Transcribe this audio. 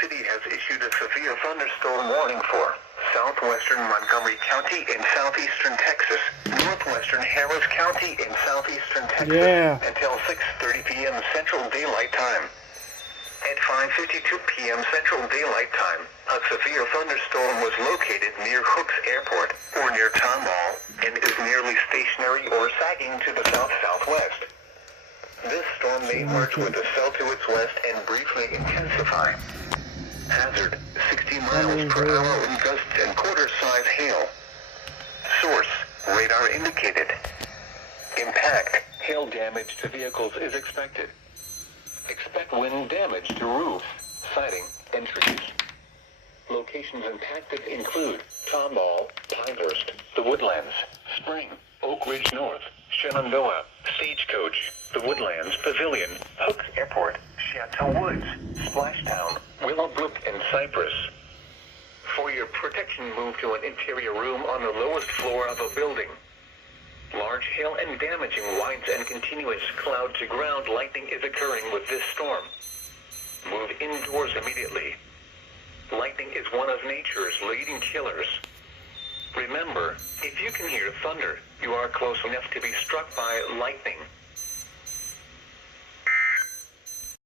City has issued a severe thunderstorm warning for southwestern Montgomery County in southeastern Texas, northwestern Harris County in southeastern Texas until 6:30 p.m. Central Daylight Time. At 5:52 p.m. Central Daylight Time, a severe thunderstorm was located near Hooks Airport, or near Tomball, and is nearly stationary or sagging to the south-southwest. This storm may merge with a cell to its west and briefly intensify. Hazard, 60 miles per hour in gusts and quarter-size hail. Source, radar indicated. Impact, hail damage to vehicles is expected. Expect wind damage to roofs, siding, and trees. Locations impacted include Tomball, Pinehurst, The Woodlands, Spring, Oak Ridge North, Shenandoah, Stagecoach, The Woodlands Pavilion, Hooks Airport, Chateau Woods, Splashtown, Willowbrook, and Cypress. For your protection, move to an interior room on the lowest floor of a building. Large hail and damaging winds and continuous cloud-to-ground lightning is occurring with this storm. Move indoors immediately. Lightning is one of nature's leading killers. Remember, if you can hear thunder, you are close enough to be struck by lightning.